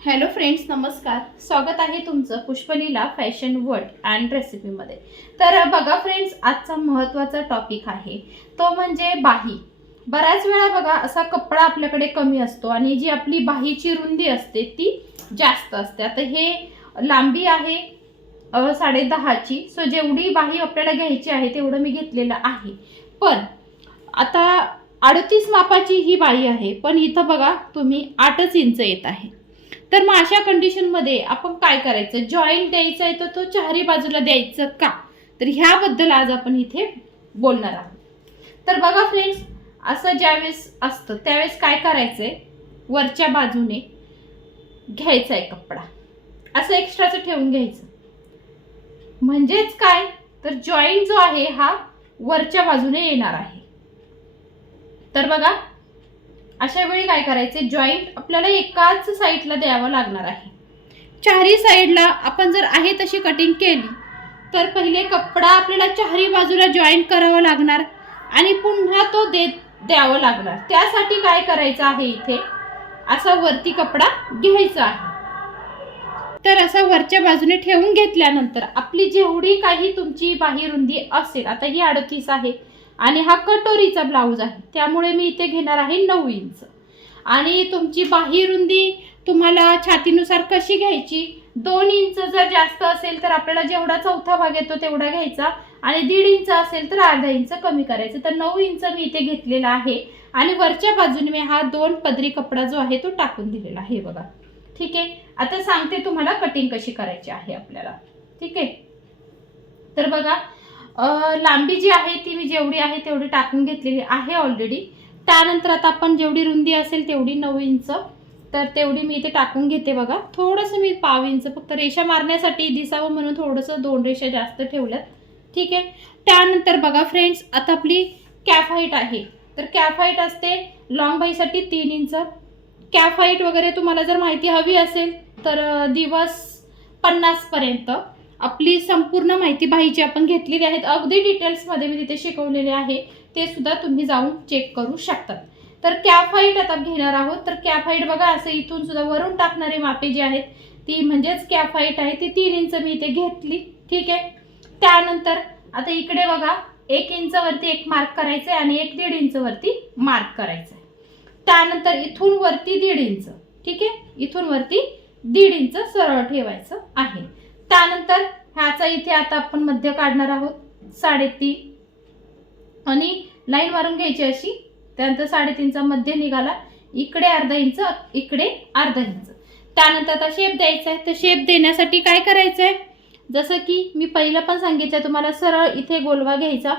Hello friends नमस्कार. स्वागत आहे तुमचं पुष्पलीला फॅशन वर्ल्ड अँड रेसिपीमध्ये. तर बघा फ्रेंड्स आजचा महत्त्वाचा टॉपिक आहे. तो म्हणजे बाही. बऱ्याच वेळा बघा असा कपडा आपल्याकडे कमी असतो आणि जी आपली बाहीची रुंदी असते ती जास्त असते. आता हे लांबी आहे साडे दहाची सो जेवढी बाही आपल्याला घ्यायची आहे तेवढं मी घेतलेलं आहे. पण आता अडतीस मापाची ही बाई आहे पण इथं बघा तुम्ही आठच इंच येत आहे. तर मग अशा कंडिशनमध्ये आपण काय करायचं? जॉईंट द्यायचा आहे तर तो चारी बाजूला द्यायचं का? तर ह्याबद्दल आज आपण इथे बोलणार आहोत. तर बघा फ्रेंड्स असं ज्यावेळेस असतं त्यावेळेस काय करायचं आहे वरच्या बाजूने घ्यायचा आहे कपडा. असं एक्स्ट्राचं ठेवून घ्यायचं. म्हणजेच काय? तर जॉईंट जो आहे हा वरच्या बाजूने येणार आहे. तर बघा अशा वेळी काय करायचे? जॉईंट आपल्याला एकाच साईडला द्यावं लागणार आहे. चारही साईडला आपण जर आहे तशी कटिंग केली तर पहिले कपडा आपल्याला चारही बाजूला जॉईंट करावा लागणार आणि पुन्हा तो दे द्यावं लागणार. त्यासाठी काय करायचं आहे इथे? असा वरती कपडा घ्यायचा आहे. तर असा वरच्या बाजूने ठेवून घेतल्यानंतर आपली जेवढी काही तुमची बाही रुंदी असेल आता ही अडतीस आहे आणि हा कटोरीचा ब्लाऊज आहे. त्यामुळे मी इथे घेणार आहे नऊ इंच. आणि तुमची बाही रुंदी तुम्हाला छातीनुसार कशी घ्यायची? दोन इंच जर जास्त असेल तर आपल्याला जेवढा चौथा भाग येतो तेवढा घ्यायचा. आणि दीड इंच असेल तर अर्धा इंच कमी करायचं. तर नऊ इंच मी इथे घेतलेला आहे. आणि वरच्या बाजूने मी हा दोन पदरी कपडा जो आहे तो टाकून दिलेला आहे. बघा. ठीक आहे? आता सांगते तुम्हाला कटिंग कशी करायची आहे आपल्याला. ठीक आहे? तर बघा लांबी जी आहे ती मी जेवढी आहे तेवढी टाकून घेतलेली आहे ऑलरेडी त्यानंतर आता आपण जेवढी रुंदी असेल तेवढी नऊ इंच. तर तेवढी मी इथे टाकून घेते बघा. थोडंसं मी पाव इंच फक्त रेषा मारण्यासाठी दिसावं म्हणून थोडंसं दोन रेषा जास्त ठेवल्यात. ठीक आहे? त्यानंतर बघा फ्रेंड्स आता आपली कॅफ हाईट आहे. तर कॅफ हाईट असते लॉंग बाईसाठी तीन इंच. कॅफ हाईट वगैरे तुम्हाला जर माहिती हवी असेल तर दिवस पन्नासपर्यंत. आपली संपूर्ण माहिती बाईची आपण घेतलेली आहेत. अगदी डिटेल्समध्ये मी तिथे शिकवलेले आहे. ते सुद्धा तुम्ही जाऊन चेक करू शकतात. तर कॅप हाईट आता घेणार आहोत. तर कॅप हाईट बघा असं इथून सुद्धा वरून टाकणारी मापे जी आहेत ती म्हणजेच कॅप हाईट आहे. ती तीन इंच मी इथे घेतली. ठीक आहे? त्यानंतर आता इकडे बघा एक इंच वरती एक मार्क करायचं आहे आणि एक दीड इंच वरती मार्क करायचं आहे त्यानंतर इथून वरती दीड इंच. ठीक आहे? इथून वरती दीड इंच सरळ ठेवायचं आहे. त्यानंतर ह्याचा इथे आता आपण मध्य काढणार आहोत साडेतीन. आणि लाईन मारून घ्यायची अशी त्यानंतर साडेतीनचा मध्य निघाला. इकडे अर्धा इंच इकडे अर्धा इंच. त्यानंतर आता शेप द्यायचा आहे. तर शेप देण्यासाठी काय करायचं आहे जसं की मी पहिलं पण सांगितलं तुम्हाला सरळ इथे गोलवा घ्यायचा.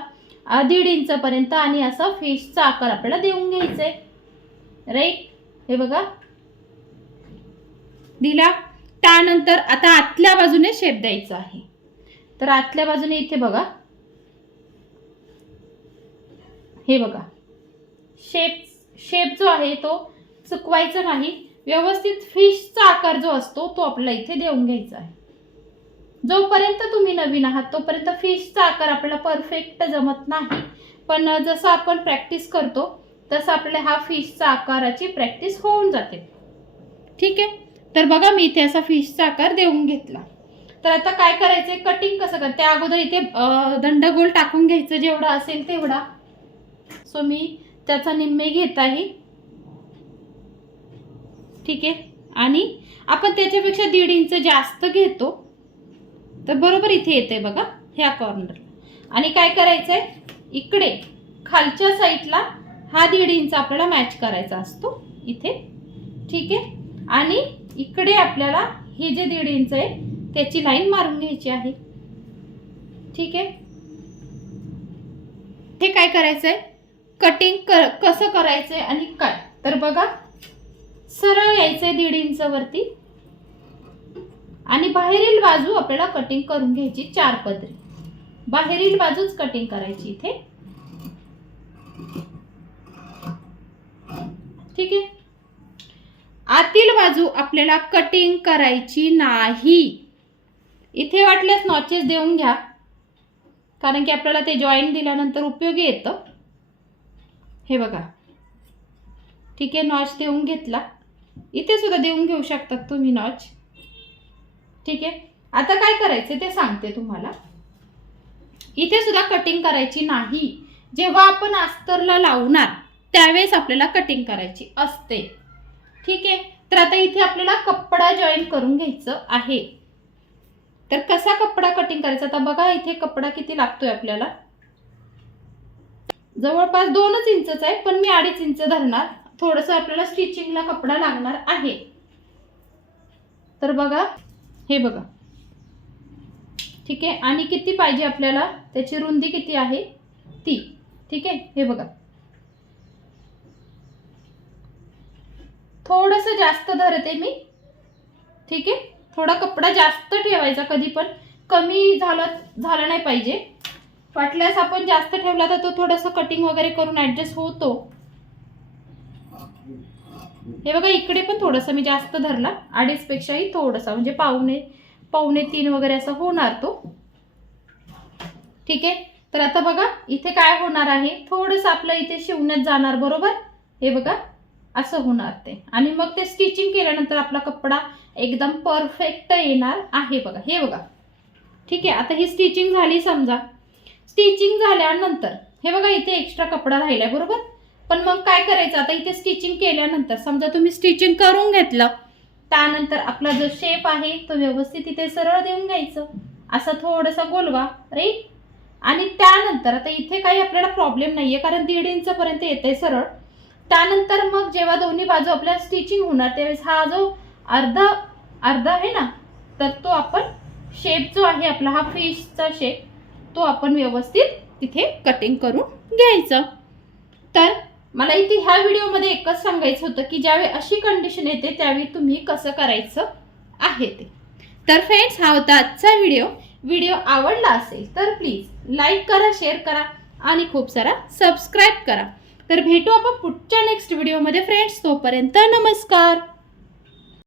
दीड इंचपर्यंत आणि असा फिशचा आकार आपल्याला देऊन घ्यायचा आहे राईट हे बघा. दिला? त्यानंतर आता आतल्या बाजूने शेप द्यायचा आहे. तर आतल्या बाजूने इथे बघा. हे बघा. शेप शेप जो आहे तो चुकवायचा नाही. व्यवस्थित फिशचा आकार जो असतो तो आपल्याला इथे देऊन घ्यायचा आहे. जोपर्यंत तुम्ही नवीन आहात तोपर्यंत फिशचा आकार आपल्याला परफेक्ट जमत नाही. पण जसं आपण प्रॅक्टिस करतो तसं आपल्या हा फिशचा आकाराची प्रॅक्टिस होऊन जाते. ठीक आहे? तर बघा मी इथे असा फिशचा आकार देऊन घेतला. तर आता काय करायचंय? कटिंग कसं कर? त्या अगोदर इथे दंडगोल टाकून घ्यायचं जेवढा असेल तेवढा. सो मी त्याचा निम्मे घेत आहे. ठीक आहे? आणि आपण त्याच्यापेक्षा दीड इंच जास्त घेतो. तर बरोबर इथे येते बघा ह्या कॉर्नरला आणि काय करायचं आहे इकडे खालच्या साईडला हा दीड इंच आपल्याला मॅच करायचा असतो. इथे. ठीक आहे? आणि इकडे आपल्याला हे जे दीड इंच आहे त्याची लाईन मारून घ्यायची आहे. ठीक आहे? हे काय करायचं आहे कटिंग कर कसं करायचं आहे आणि काय? तर बघा सरळ यायचं आहे दीड इंच वरती. आणि बाहेरील बाजू आपल्याला कटिंग करून घ्यायची चार पदरी. बाहेरील बाजूच कटिंग करायची इथे. ठीक आहे? आतील बाजू आपल्याला कटिंग करायची नाही. इथे वाटल्यास नॉचेस देऊन घ्या. कारण की आपल्याला ते जॉईंट दिल्यानंतर उपयोगी येतं. हे बघा. ठीक आहे नॉच देऊन घेतला. इथे सुद्धा देऊन घेऊ शकतात तुम्ही नॉच ठीक आहे. आता काय करायचं ते सांगते तुम्हाला. इथे सुद्धा कटिंग करायची नाही. जेव्हा आपण अस्तरला लावणार त्यावेळेस आपल्याला कटिंग करायची असते. ठीक आहे. तर आता इथे आपल्याला कपडा जॉईन करून घ्यायचं आहे. तर कसा कपडा कटिंग करायचा? आता बघा इथे कपडा किती लागतोय आपल्याला. जवळपास दोनच इंचच आहे पण मी अडीच इंच धरणार. थोडंसं आपल्याला स्टिचिंगला कपडा लागणार आहे. तर बघा हे बघा. ठीक आहे? आणि किती पाहिजे आपल्याला? त्याची रुंदी किती आहे? ती. ठीक आहे? हे बघा. थोडंसं जास्त धरते मी. ठीक आहे? थोडा कपडा जास्त ठेवायचा कधी पण. कमी झालं झालं नाही पाहिजे. वाटल्यास आपण जास्त ठेवला तर तो थोडंसं कटिंग वगैरे करून ॲडजस्ट होतो. हे बघा इकडे पण थोडंसं मी जास्त धरला. अडीचपेक्षाही थोडंसं म्हणजे पावणे पावणे तीन वगैरे असं होणार तो. ठीक आहे? तर आता बघा इथे काय होणार आहे? थोडंसं आपलं इथे शिवण्यात जाणार बरोबर? हे बघा. असं होणार ते. आणि मग ते स्टिचिंग केल्यानंतर आपला कपडा एकदम परफेक्ट येणार आहे बघा. हे बघा. ठीक आहे? आता ही स्टिचिंग झाली समजा. स्टिचिंग झाल्यानंतर हे बघा इथे एक्स्ट्रा कपडा राहिला बरोबर? पण मग काय करायचं? आता इथे स्टिचिंग केल्यानंतर समजा तुम्ही स्टिचिंग करून घेतलं त्यानंतर आपला जो शेप आहे तो व्यवस्थित इथे सरळ देऊन घ्यायचं. असं थोडंसं गोलवा राईट आणि त्यानंतर आता इथे काही आपल्याला प्रॉब्लेम नाही आहे कारण दीड इंचपर्यंत येते सरळ. त्यानंतर मग जेव्हा दोन्ही बाजू आपल्याला स्टिचिंग होणार त्यावेळेस हा जो अर्धा अर्धा आहे ना तर तो आपण शेप जो आहे आपला हा फिशचा शेप तो आपण व्यवस्थित तिथे कटिंग करून घ्यायचं. तर मला इथे ह्या व्हिडिओमध्ये एकच सांगायचं होतं की ज्यावेळी अशी कंडिशन येते त्यावेळी तुम्ही कसं करायचं आहे ते. तर फ्रेंड्स हा होता आजचा व्हिडिओ. व्हिडिओ आवडला असेल तर प्लीज लाईक करा शेअर करा आणि खूप सारा सबस्क्राईब करा. तर भेटू आपण पुढच्या नेक्स्ट व्हिडिओमध्ये फ्रेंड्स तोपर्यंत नमस्कार.